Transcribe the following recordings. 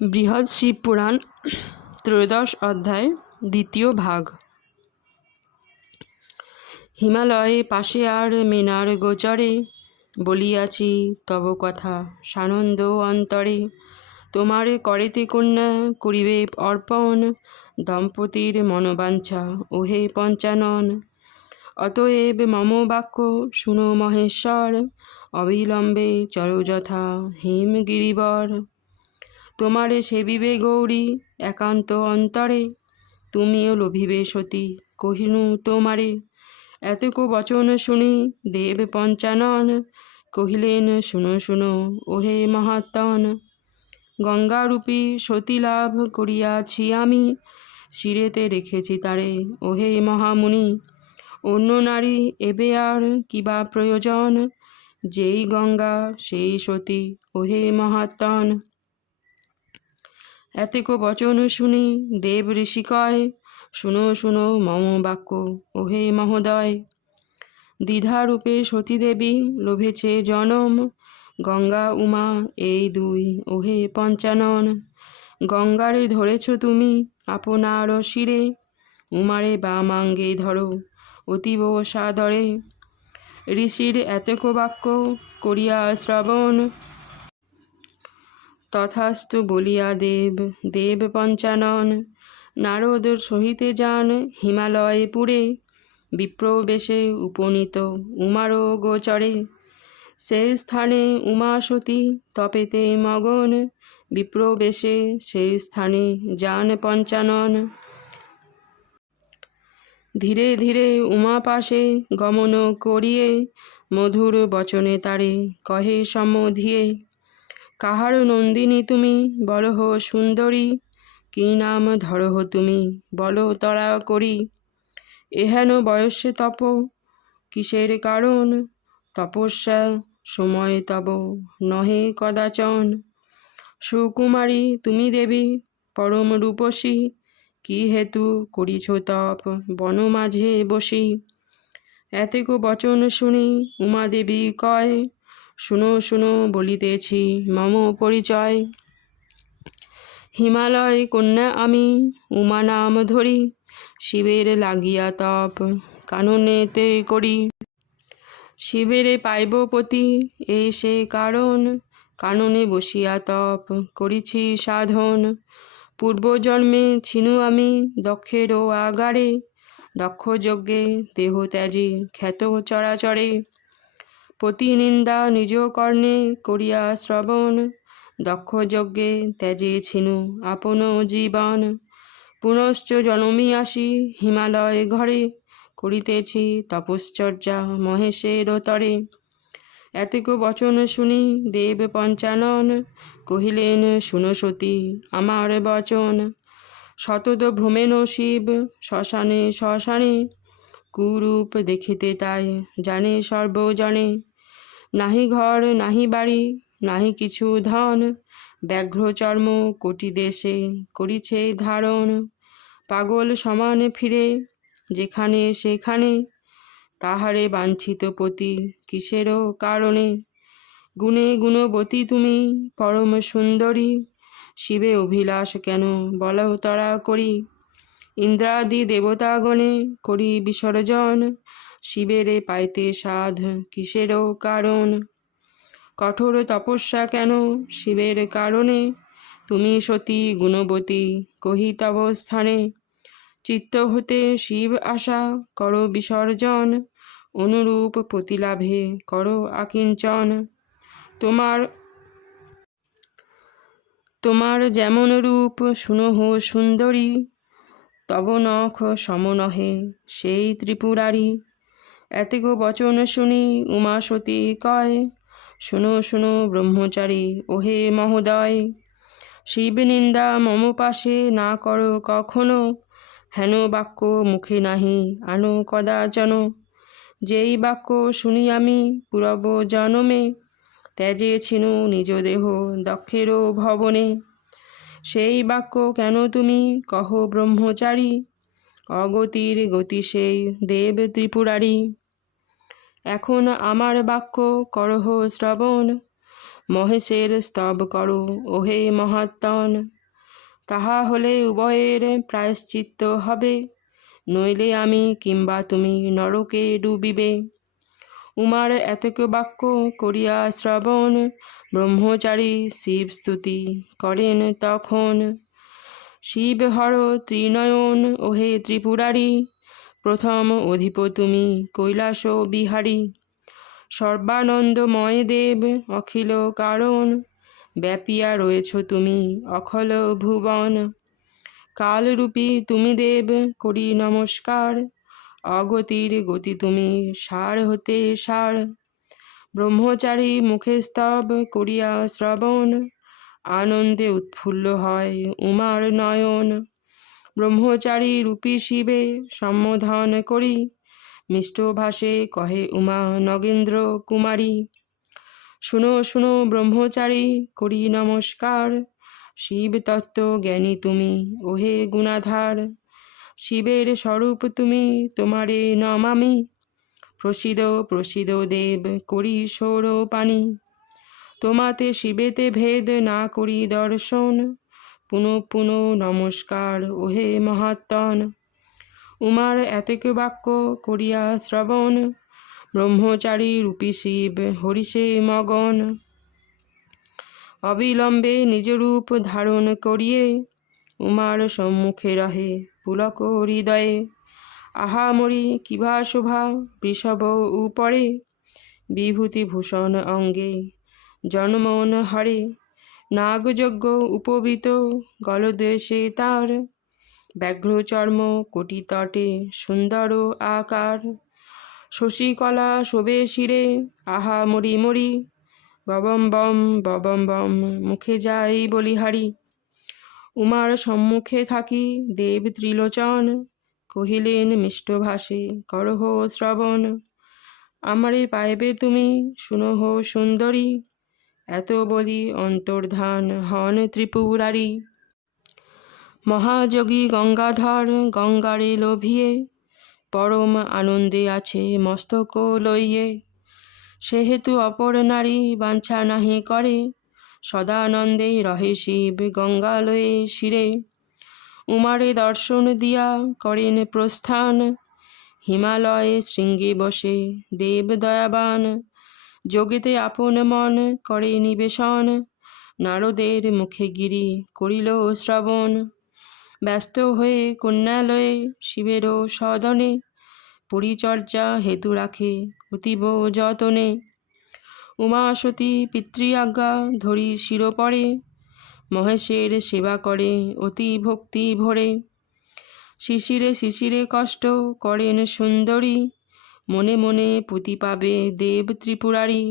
বৃহৎ শিব পুরাণ ত্রয়োদশ অধ্যায় দ্বিতীয় ভাগ। হিমালয়ে পাশে আর মেনার গোচরে বলিয়াছি তব কথা সানন্দ অন্তরে। তোমার করেতে কন্যা করিবে অর্পণ দম্পতির মনোবাঞ্ছা ওহে পঞ্চানন। অতএব মম বাক্য শুনো মহেশ্বর অবিলম্বে চলো যথা হিমগিরিবর। তোমারে সেবিবে গৌরী একান্ত অন্তরে তুমিও লোভিবে সতী কহিনু তোমারে। এতক বচন শুনি দেব পঞ্চানন কহিলেন শুনো শুনো ওহে মহাত্মন। গঙ্গারূপী সতী লাভ করিয়াছি আমি শিরেতে রেখেছি তারে ওহে মহামুনি। অন্য নারী এবে আর কিবা প্রয়োজন যেই গঙ্গা সেই সতী ওহে মহাত্মন। এতক বচন শুনি দেব ঋষি কয় শুনো শুনো মম বাক্য ওহে মহোদয়। দ্বিধারূপে সতী দেবী লোভেছে জনম গঙ্গা উমা এই দুই ওহে পঞ্চানন। গঙ্গারে ধরেছ তুমি আপনার শিরে উমারে বামাঙ্গে ধরো অতীব সাদরে। ঋষির এতক বাক্য করিয়া শ্রবণ তথাস্তু বলিয়া দেব পঞ্চানন। নারদ সহিতে যান হিমালয় পুরে বিপ্রবেশে উপনীত উমার গোচরে। সেই স্থানে উমা সতী তপেতে মগন বিপ্রবেশে সেই স্থানে যান পঞ্চানন। ধীরে ধীরে উমা পাশে গমন করিয়ে মধুর বচনে তারে কহে সম্মধিয়ে। কাহার নন্দিনী তুমি বলহ সুন্দরী কি নাম ধরহ তুমি বলো তরা করি। এহেন বয়সে তপ কিসের কারণ তপস্যা সময় তব নহে কদাচন। সুকুমারী তুমি দেবী পরম রূপসী কি হেতু করিছ তপ বন মাঝে বসি। এতক বচন শুনি উমা দেবী কয় শুনো শুনো বলিতেছি মম পরিচয়। হিমালয় কন্যা আমি উমা নাম ধরি শিবের লাগিয়া তপ কাননেতে করি। শিবেরে পাইব পতি এই সে কারণ কাননে বসিয়া তপ করিছি সাধন। পূর্বজন্মে ছিনু আমি দক্ষেরও আগারে দক্ষ যজ্ঞে দেহ ত্যাজি খ্যাত চরাচরে। পতি নিন্দা নিজ কর্ণে করিয়া শ্রবণ দক্ষ যজ্ঞে ত্যাজেছিনু আপন জীবন। পুনশ্চ জনমি আসি হিমালয় ঘরে করিতেছি তপশ্চর্যা মহেশের তরে। এতক বচন শুনি দেব পঞ্চানন কহিলেন শুনো সতী আমার বচন। সতত ভ্রমেন শিব শ্মশানে শ্মশানে কুরূপ দেখিতে তাই জানে সর্বজনে। নাহি ঘর নাহি বাড়ি নাহি কিছু ধন ব্যাঘ্র চর্ম কোটি দেশে করিছে ধারণ। পাগল সমান ফিরে যেখানে সেখানে তাহারে বাঞ্ছিত পতি কিসেরও কারণে। গুণে গুণবতী তুমি পরম সুন্দরী শিবে অভিলাষ কেন বলো তরা করি। ইন্দ্রাদি দেবতাগণে করি বিসর্জন শিবেরে পাইতে সাধ কিসেরও কারণ। কঠোর তপস্যা কেন শিবের কারণে তুমি সতী গুণবতী কহি তব স্থানে। চিত্ত হতে শিব আশা করো বিসর্জন অনুরূপ প্রতিলাভে করো আকিঞ্চন। তোমার যেমন রূপ শুনহ সুন্দরী তব নখ সম নহে সেই ত্রিপুরারি। এতক বচন শুনি উমা সতী কয় শুনো শুনো ব্রহ্মচারী ওহে মহোদয়। শিব নিন্দা মম পাশে না করো কখনো হেন বাক্য মুখে নাহি আনো কদাচন। যেই বাক্য শুনি আমি পূর্ব জনমে ত্যাজেছিনু নিজ দেহ দক্ষেরও ভবনে। সেই বাক্য কেন তুমি কহ ব্রহ্মচারী অগতির গতি সেই দেব ত্রিপুরারি। এখন আমার বাক্য করহ শ্রবণ মহেশের স্তব করো ওহে মহাত্মন। তাহা হলে উভয়ের প্রায়শ্চিত্ত হবে, নইলে আমি কিংবা তুমি নরকে ডুবিবে। উমার এতক বাক্য করিয়া শ্রবণ, ব্রহ্মচারী শিব স্তুতি করেন তখন। শিব হর ত্রিনয়ন ওহে ত্রিপুরারি, প্রথম অধিপ তুমি কৈলাস বিহারী। সর্বানন্দময় দেব অখিল কারণ, ব্যাপিয়া রয়েছ তুমি অখল ভুবন। কালরূপী তুমি দেব করি নমস্কার, অগতির গতি তুমি সার হতে সার। ব্রহ্মচারী মুখে স্তব করিয়া শ্রবণ, আনন্দে উৎফুল্ল হয় উমার নয়ন। ব্রহ্মচারী রূপী শিবে সম্বোধন করি, মিষ্টভাষে কহে উমা নগেন্দ্র কুমারী। শুনো শুনো ব্রহ্মচারী করি নমস্কার, শিব তত্ত্ব জ্ঞানী তুমি ওহে গুণাধার। শিবের স্বরূপ তুমি তোমারে নমামি, প্রসিদ প্রসিদ দেব করি সৌরপানি। তোমাতে শিবেতে ভেদ না করি দর্শন, পুনঃ পুনঃ নমস্কার ওহে মহাত্মন। উমার এতক বাক্য করিয়া শ্রবণ, ব্রহ্মচারী রূপী শিব হরিষে মগন। অবিলম্বে নিজ রূপ ধারণ করিয়ে, উমার সম্মুখে রহে পুলক হৃদয়ে। আহামরি কিভা শোভা বৃষভ উপরে, বিভূতিভূষণ অঙ্গে জনমন হরে। নাগযজ্ঞ উপবীত গলদেশে তার, ব্যাঘ্র চর্ম কোটি তটে সুন্দর আকার। শশীকলা শোভে শিরে আহা মরি মরি, ববম বম মুখে যাই বলিহারি। উমার সম্মুখে থাকি দেব ত্রিলোচন, কহিলেন মিষ্টভাষে করহ শ্রবণ। আমারে পাইবে তুমি শুনহ সুন্দরী, এত বলি অন্তর্ধান হন ত্রিপুরারি। মহাযোগী গঙ্গাধর গঙ্গারে লোভিয়ে, পরম আনন্দে আছে মস্তক লইয়ে। সেহেতু অপর নারী বাঞ্ছা নাহি করে, সদানন্দে রহে শিব গঙ্গালয়ে শিরে। উমারে দর্শন দিয়া করেন প্রস্থান, হিমালয়ে শৃঙ্গে বসে দেব দয়াবান। যোগেতে আপন মন করে নিবেশন, নারদের মুখে গিরি করিল শ্রবণ। ব্যস্ত হয়ে কন্যালয়ে শিবেরও সদনে, পরিচর্যা হেতু রাখে অতীব যতনে। উমাসতী পিতৃআজ্ঞা ধরি শিরোপরে, মহেশের সেবা করে অতি ভক্তি ভরে। শিশিরে শিশিরে কষ্ট করেন সুন্দরী, মনে মনে পুতি পাবে দেব ত্রিপুরারি।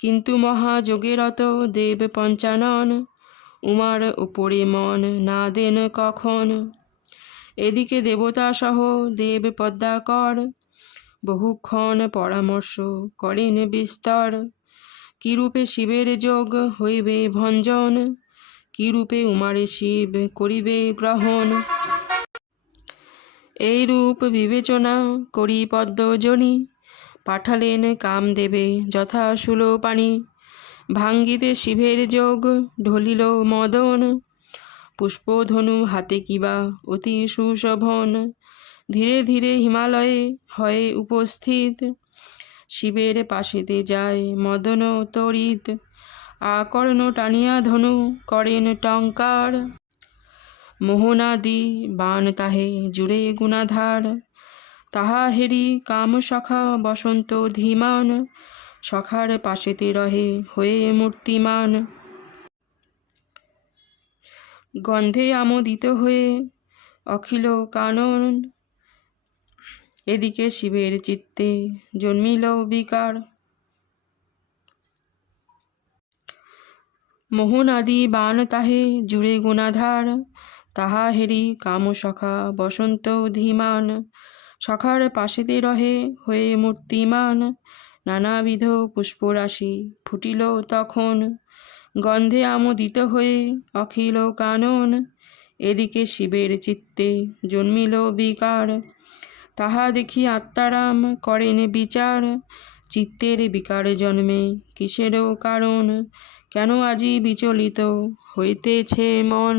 কিন্তু মহাযোগেরত দেব পঞ্চানন, উমার উপরে মন না দেন কখন। এদিকে দেবতা সহ দেব পদ্মাকর, বহুক্ষণ পরামর্শ করেন বিস্তর। কিরূপে শিবের যোগ হইবে ভঞ্জন, কিরূপে উমারে শিব করিবে গ্রহণ। এই রূপ বিবেচনা করি পদ্মজনী, পাঠালেন কামদেবে যথা শূলপাণি। ভাঙ্গিতে শিবের যোগ ঢলিল মদন, পুষ্পধনু হাতে কিবা অতি সুশোভন। ধীরে ধীরে হিমালয়ে হয়ে উপস্থিত, শিবের পাশেতে যায় মদন তড়িৎ। আকর্ণ টানিয়া ধনু করেন টঙ্কার, মোহনাদি বাণ তাহে জুড়ে গুণাধার। তাহা হেরি কাম সখা বসন্ত ধীমান, সখার পাশেতে রহে হয়ে মূর্তিমান। গন্ধে আমোদিত হয়ে অখিল কানন, এদিকে শিবের চিত্তে জন্মিল বিকার। মোহনাদি বাণ তাহে জুড়ে গুণাধার, তাহা হেরি কাম সখা বসন্ত ধীমান। সখার পাশেতে রহে হয়ে মূর্তিমান, নানাবিধ পুষ্পরাশি ফুটিল তখন। গন্ধে আমোদিত হয়ে অখিল কানন, এদিকে শিবের চিত্তে জন্মিল বিকার। তাহা দেখি আত্মারাম করেন বিচার, চিত্তের বিকার জন্মে কিসেরও কারণ, কেন আজি বিচলিত হইতেছে মন।